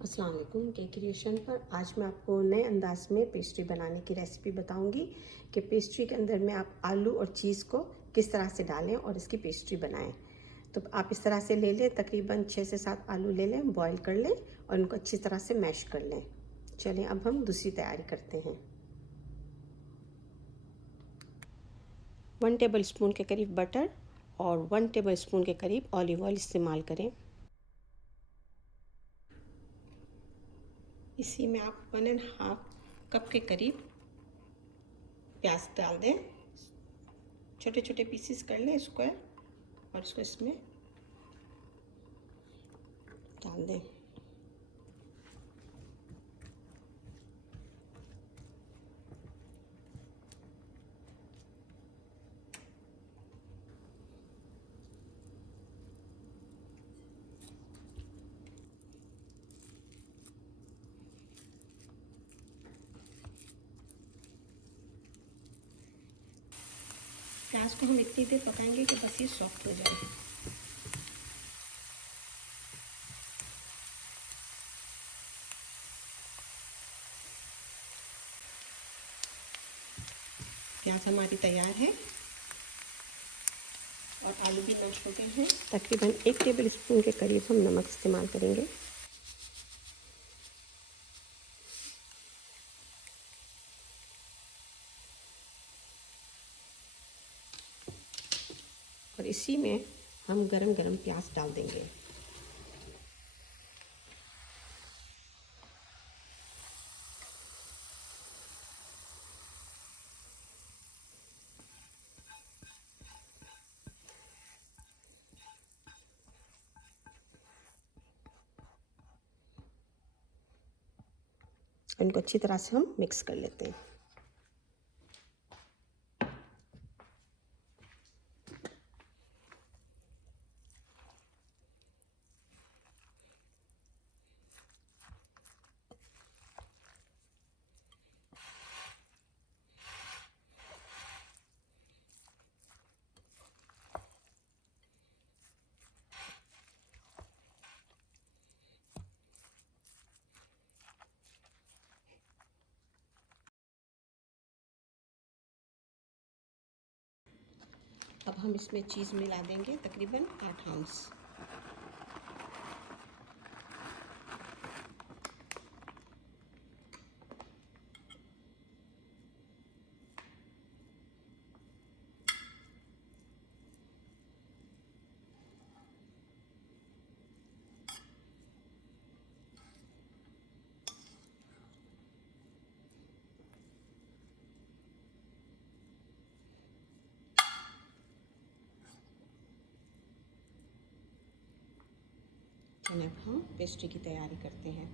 अस्सलाम वालेकुम। Cake creation पर आज मैं आपको नए अंदाज में पेस्ट्री बनाने की रेसिपी बताऊंगी कि पेस्ट्री के अंदर में आप आलू और चीज़ को किस तरह से डालें और इसकी पेस्ट्री बनाएं। तो आप इस तरह से ले लें, तकरीबन 6 से 7 आलू ले लें, बॉईल कर लें और उनको अच्छी तरह से मैश कर लें। चलें अब हम दूसरी तैयारी करते हैं। 1 टेबल स्पून के करीब बटर और 1 टेबल स्पून के करीब ऑलिव ऑयल इस्तेमाल करें। इसी में आप 1.5 कप के करीब प्याज डाल दें, छोटे छोटे पीसेस कर लें स्क्वायर और इसको इसमें डाल दें। प्याज को हम इतनी देर पकाएंगे कि बस ये सॉफ्ट हो जाए। प्याज हमारी तैयार है और आलू भी मैश हो गए हैं। तकरीबन 1 टेबल स्पून के करीब हम नमक इस्तेमाल करेंगे। और इसी में हम गरम गरम प्याज डाल देंगे। इनको अच्छी तरह से हम मिक्स कर लेते हैं। अब हम इसमें चीज़ मिला देंगे, तकरीबन 8 आउंस। अब हम पेस्ट्री की तैयारी करते हैं।